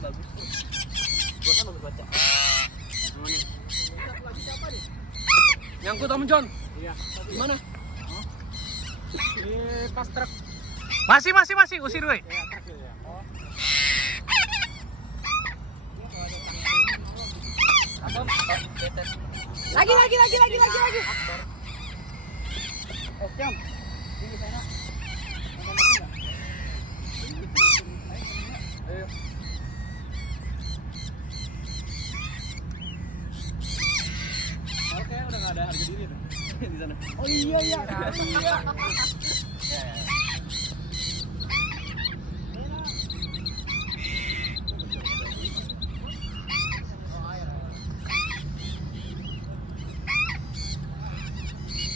bagus. Gua kan bagus baca. Lagi siapa nih? Nyangkut Om John. Iya. Gimana? Pas truk. Masih usir woi. Iya, truk ya. Oh. Apa? Lagi. Jam. Ini sana. Ayo. Oke, udah nggak ada harga diri tuh di sana. Oh iya. Ya.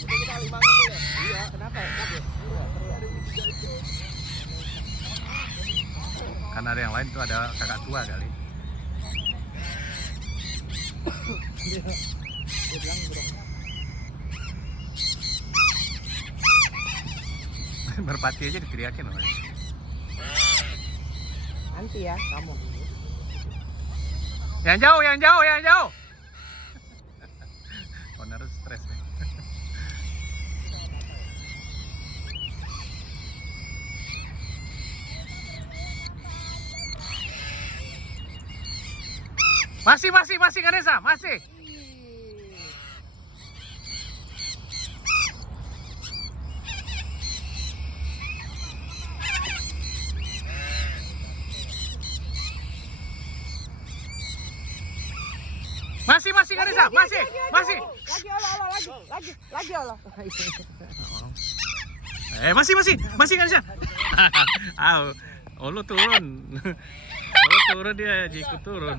Kita 5 ngapul ya? Iya, kenapa? Karena ada yang lain tuh, ada kakak tua kali. Dia bilang bro. Merpati aja diteriakin loh. Nanti ya, kamu. Yang jauh. Owner stres nih. Masih Ganesha, masih. Masih Ganesha, masih. Lagi Allah. Masih Ganesha. Oh, lu turun. Dia ikut turun.